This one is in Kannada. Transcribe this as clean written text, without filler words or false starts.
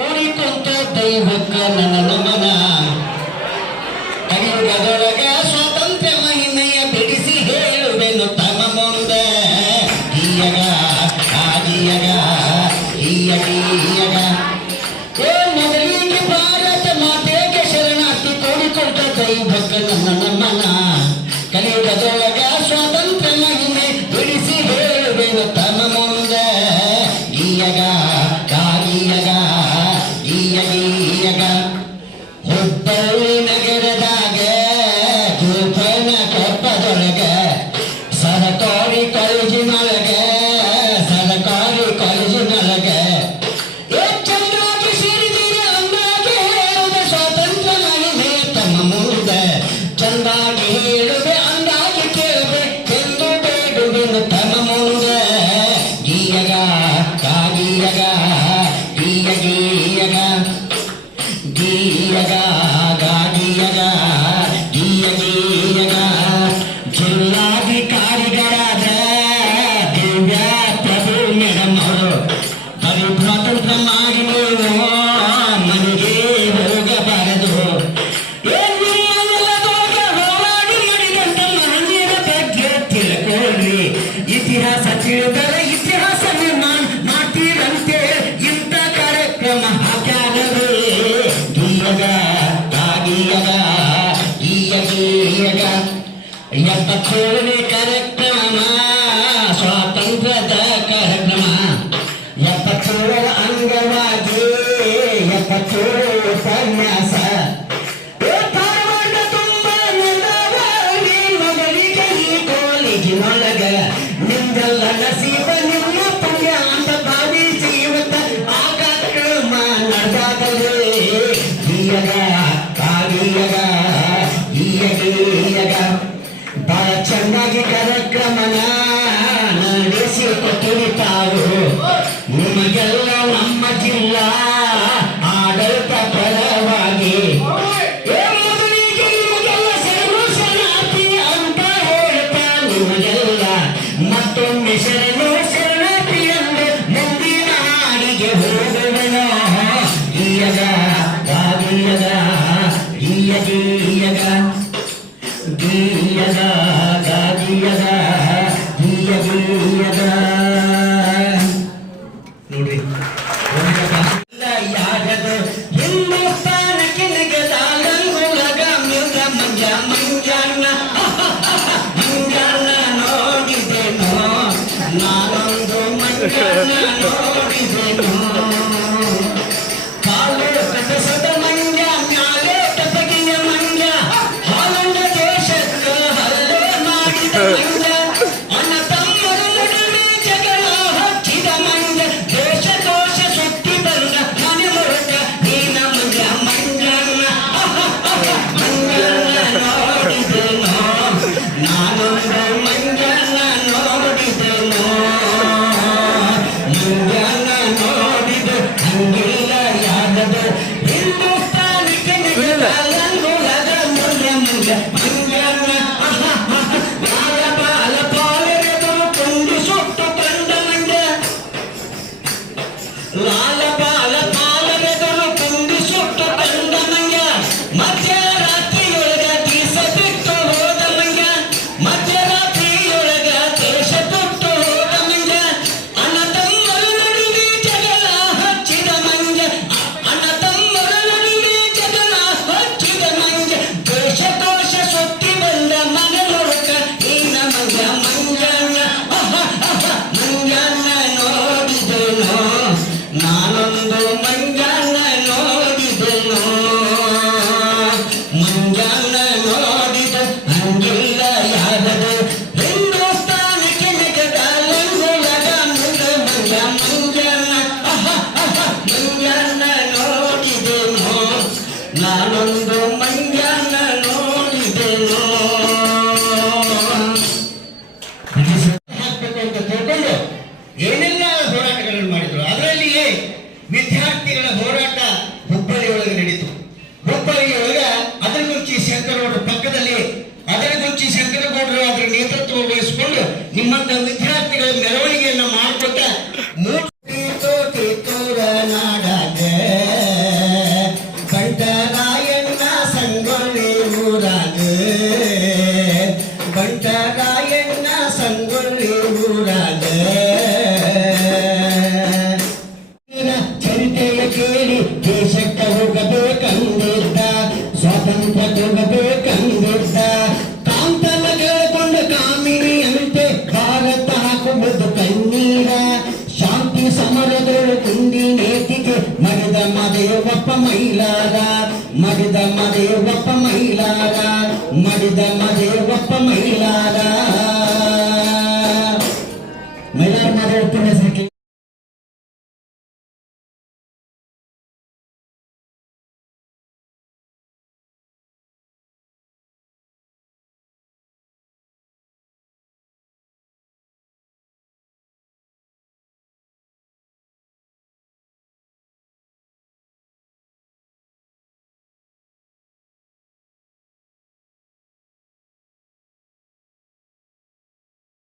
ಕೂಡಿಕೊಂತ ದೈವಕ್ಕ ನನ್ನ ನಮನ ಕಲಿಯುಗದೊಳಗ ಸ್ವಾತಂತ್ರ್ಯ ಮಹಿಮೆಯ ಬಿಡಿಸಿ ಹೇಳುವೆನು ತಮ್ಮ ಮುಂದೆ ಈಯಗ ಆದಿಯಗ ಈಯಗ ಓ ಮೊದಲಿಗೆ ಭಾರತ ಮಾತೆಗೆ ಶರಣಾರ್ಥಿ ಕೂಡಿಕೊಂತ ದೈವಕ್ಕ ನನ್ನ ನಮನ ಕಲಿಯುಗದೊಳಗ ಸ್ವಾತಂತ್ರ್ಯ ಮಹಿಮೆ ಬಿಡಿಸಿ ಹೇಳುವೆನು ತಮ್ಮ ಮುಂದೆ ಈಯಗ ಈಯಗ ಹುಬ್ಬಳ್ಳಿ ನಗರದಾಗ ಗೋಪನ ಕೊಪ್ಪದೊಳಗ ಸರ್ಕಾರಿ ಕಾಲೇಜಿನೊಳಗ ಚೆನ್ನಾಗಿ ಸೇರಿದೀರ ಅಂದಾಗೆ ಹೇಳುವ ಸ್ವಾತಂತ್ರ್ಯ ಮಹಿಮೆ ತಮ್ಮ ಮುಂದೆ ಚಂದಾಗಿ ಹೇಳುವೆ ಅಂದಾಗಿ ಕೇಳುವೆ ಎಂದು ಬೇಡುವೆನು ತಮ್ಮ ಮುಂದೆ ಈಯಗ ಜಿಲ್ಲಾಧಿಕಾರಿಗಳಾದ ದಿವ್ಯಾ ಪ್ರಭು ಮೇಡಮ್ ಅವರು ಪರಿಭಾತಂತ್ರ ಮಾಡಿ ಮನೆಗೆ ಹೋಗಬಾರದು ಮಾಡಿದಂತ ಮಹನೀಯರ ಬಗ್ಗೆ ತಿಳ್ಕೊಳ್ಳಿ ಇತಿಹಾಸ ತಿಳಿದರೆ ಇತಿಹಾಸ ನಿರ್ಮಾಣ ಮಾಡ್ತೀರಂತೆ ಇಂಥ ಕಾರ್ಯಕ್ರಮ ಹಾಕ್ಯಾರವೇ ಈಯಗ 77ನೇ ಕಾರ್ಯಕ್ರಮ ಸ್ವಾತಂತ್ರ್ಯದ ಕಾರ್ಯಕ್ರಮ 77ರ ಅಂಗವಾಗಿ 77 ಉಪನ್ಯಾಸ ಮೊದಲಿಗೆ ಈ ಕಾಲೇಜಿನೊಳಗ ನಿಮ್ದೆಲ್ಲ ನಸೀಬ ನಿಮ್ಮ ಪುಣ್ಯ ಅಂತ ಭಾವಿಸಿ ಇವತ್ತ ಆ ಕಾರ್ಯಕ್ರಮ ನಡೆದಾಗಲೇ ಈಯಗ ಬಹಳ ಚೆನ್ನಾಗಿ ಕಾರ್ಯಕ್ರಮನ ನಡೆಸಿಕೊಟ್ಟಿರಿ ತಾವು ನಿಮಗೆಲ್ಲ ನಮ್ಮ ಜಿಲ್ಲಾ ಆಡಳಿತ ಪರವಾಗಿ ಮೊದಲಿಗೆ ನಿಮಗೆಲ್ಲ ಶರಣಾರ್ಥಿ ಅಂತ ಹೇಳ್ತಾ ನಿಮಗೆಲ್ಲ ಮತ್ತೊಮ್ಮೆ ಶರಣಾರ್ಥಿ ಎಂದು ಮುಂದಿನ ಹಾಡಿಗೆ ಹೋಗುವೆನೋ ಈಯಗ ನೋಡ್ರಿ ಯಾರದು ಹಿಂದೂಸ್ತಾನಕ್ಕೆ ನೆಗೆದಾಲಂಗುಲಗ ಮಿಲ್ಗ ಮಂಜಾನ ನೋಡಿದೆನು ನಾನೊಂದು ಮಂಜಾನ ನೋಡಿದೆನು ಅಣ್ಣ ತಮ್ಮರ ನಡುವೆ ಜಗಳ ಹಚ್ಚಿದ ಮಂಜ ದೇಶ ದೋಷ ಸುತ್ತಿ ಬಂದ ಮನೆ ಹೊರಟ ನೀನ ಮಂಜಾನ ನೋಡಿದೆನು ನಾನೊಂದು ಮಂಜಾನ ನೋಡಿದೆನು ನೋಡಿದ ಹಂಗಿಲ್ಲ ಯಾರದು ಹಿಂದೂಸ್ತಾನಕ್ಕೆ ನೆಗೆದಾಲಂಗುಲಗ ಮುಂಜ ನಾನೊಂದು ಮಂಜಾನ ನೋಡಿದೆನು ನೋಡಿದ ಹಂಗಿಲ್ಲ ಯಾರದು ಹಿಂದೂಸ್ತಾನಕ್ಕೆ ನೆಗೆದಾಲಂಗುಲಗ ಮಂಜಾನ ನೋಡಿದೆನು ನಾನೊಂದು ಮಂಜಾನ ನೋಡಿದೆನು ಹಾಕ್ಬೇಕು ಅಂತ ತಿಳ್ಕೊಂಡು ಏನೆಲ್ಲ ಹೋರಾಟಗಳನ್ನು ಮಾಡಿದ್ರು. ಅದರಲ್ಲಿಯೇ ವಿದ್ಯಾರ್ಥಿಗಳ ಹೋರಾಟ ಹುಬ್ಬಳ್ಳಿಯೊಳಗೆ ನಡೀತು. ಹುಬ್ಬಳ್ಳಿಯೊಳಗ ಅದರಗುಂಚಿ ಶಂಕರಗೌಡರ ಪಕ್ಕದಲ್ಲಿ ಅದರಗುಂಚಿ ಶಂಕರಗೌಡರು ಅದರ ನೇತೃತ್ವ ವಹಿಸಿಕೊಂಡು ನಿಮ್ಮಂತ ವಿದ್ಯಾರ್ಥಿಗಳ ಮೆರವಣಿಗೆಯನ್ನು ಮಾಡಿಕೊಟ್ಟ ಮೂರ್ತಿ ನಾಡಾಗ ದೇಶಕ್ಕೆ ಹೋಗಬೇಕಂದಿದ್ದ, ಸ್ವಾತಂತ್ರ್ಯ ಹೋಗಬೇಕಂದಿದ್ದ. ಕಾಂತನ ಕೇಳಿಕೊಂಡು ಕಾಮಿನಿಯಂತೆ ಭಾರತ ಹಾಕುವುದು ಕಣ್ಣೀರ. ಶಾಂತಿ ಸಮರದೊಳು ಕುಂದಿ ನೇತಿಗೆ ಮಡಿದ ಮದೇವಪ್ಪ ಮೈಲಾರ, ಮಡಿದ ಮದೇವಪ್ಪ ಮೈಲಾರ, ಮಡಿದ ಮದೇವಪ್ಪ ಮೈಲಾರ.